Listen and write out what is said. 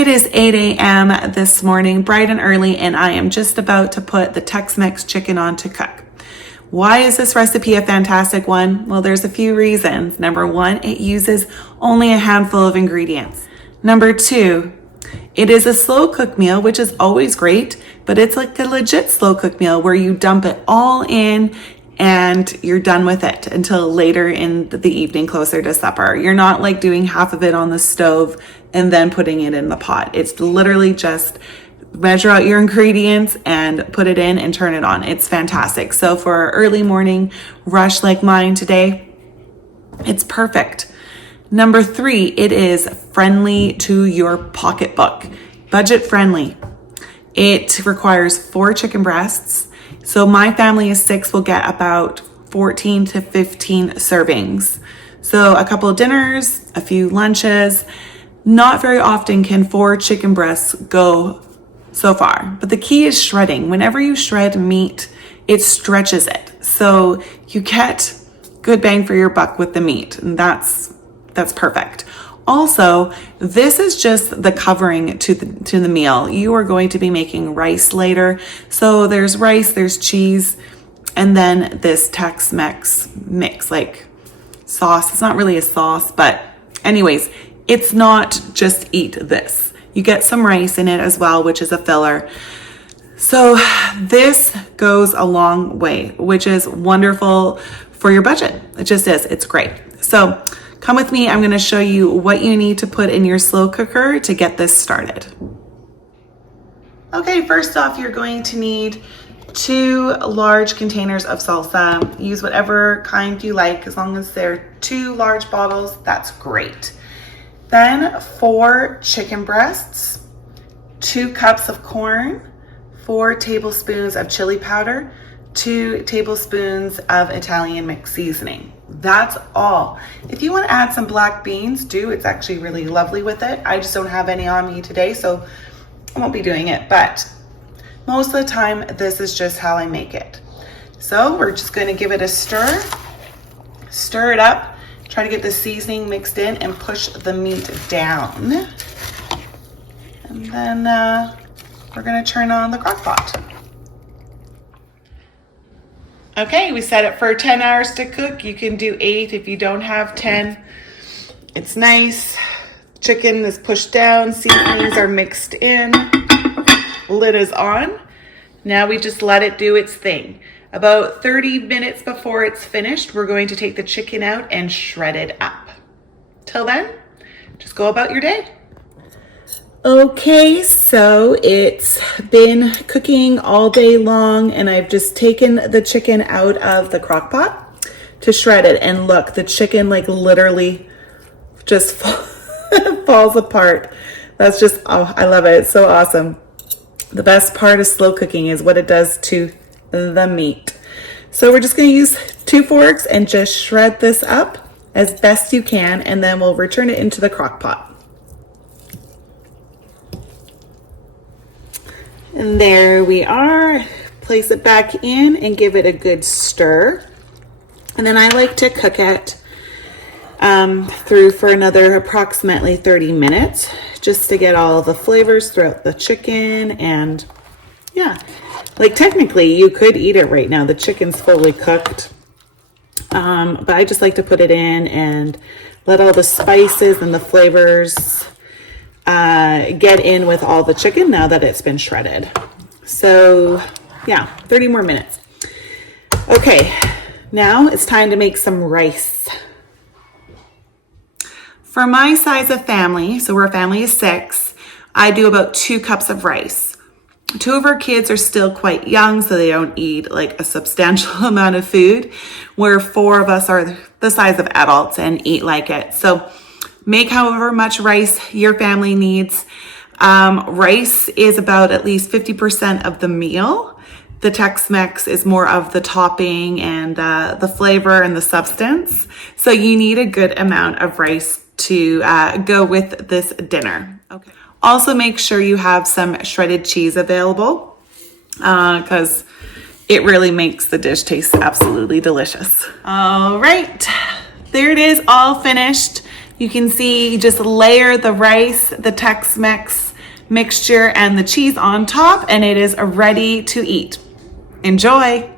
It is 8 a.m. this morning, bright and early, and I am just about to put the Tex Mex chicken on to cook. Why is this recipe a fantastic one? Well, there's a few reasons. Number one, it uses only a handful of ingredients. Number two, it is a slow cook meal, which is always great, but it's like a legit slow cook meal where you dump it all in and you're done with it until later in the evening, closer to supper. You're not like doing half of it on the stove and then putting it in the pot. It's literally just measure out your ingredients and put it in and turn it on. It's fantastic. So for an early morning rush like mine today, it's perfect. Number three, it is friendly to your pocketbook, budget friendly. It requires 4 chicken breasts. So my family is 6, will get about 14 to 15 servings. So a couple of dinners, a few lunches. Not very often can 4 chicken breasts go so far, but the key is shredding. Whenever you shred meat, it stretches it. So you get good bang for your buck with the meat, and that's perfect. Also, this is just the covering to the meal. You are going to be making rice later. So there's rice, there's cheese, and then this Tex Mex mix, like sauce. It's not really a sauce, but anyways, it's not just eat this. You get some rice in it as well, which is a filler. So this goes a long way, which is wonderful for your budget. It just is. It's great. So come with me. I'm going to show you what you need to put in your slow cooker to get this started. Okay, first off, you're going to need 2 large containers of salsa. Use whatever kind you like. As long as they're 2 large bottles, that's great. Then 4 chicken breasts, 2 cups of corn, 4 tablespoons of chili powder, 2 tablespoons of Italian mixed seasoning. That's all. If you want to add some black beans, do. It's actually really lovely with it. I just don't have any on me today, so I won't be doing it. But most of the time, this is just how I make it. So we're just going to give it a stir. Stir it up. Try to get the seasoning mixed in and push the meat down. And then we're going to turn on the crock pot. Okay, we set it for 10 hours to cook. You can do 8 if you don't have 10. It's nice. Chicken is pushed down. Seasonings are mixed in. Lid is on. Now we just let it do its thing. About 30 minutes before it's finished, we're going to take the chicken out and shred it up. Till then, just go about your day. Okay, so it's been cooking all day long and I've just taken the chicken out of the crock pot to shred it. And look, the chicken like literally just falls apart. That's just, oh, I love it. It's so awesome. The best part of slow cooking is what it does to the meat. So we're just going to use 2 forks and just shred this up as best you can, and then we'll return it into the crock pot. And there we are. Place it back in and give it a good stir. And then I like to cook it through for another approximately 30 minutes just to get all the flavors throughout the chicken. And yeah, like technically you could eat it right now. The chicken's fully cooked. But I just like to put it in and let all the spices and the flavors get in with all the chicken now that it's been shredded. So yeah, 30 more minutes. Okay, now it's time to make some rice. For my size of family, so we're a family of 6, I do about 2 cups of rice. 2 of our kids are still quite young, so they don't eat like a substantial amount of food, where 4 of us are the size of adults and eat like it. So make however much rice your family needs. Rice is about at least 50% of the meal. The Tex Mex is more of the topping and the flavor and the substance. So you need a good amount of rice to go with this dinner. Okay. Also make sure you have some shredded cheese available because it really makes the dish taste absolutely delicious. All right, there it is, all finished. You can see, you just layer the rice, the Tex Mex mixture, and the cheese on top, and it is ready to eat. Enjoy!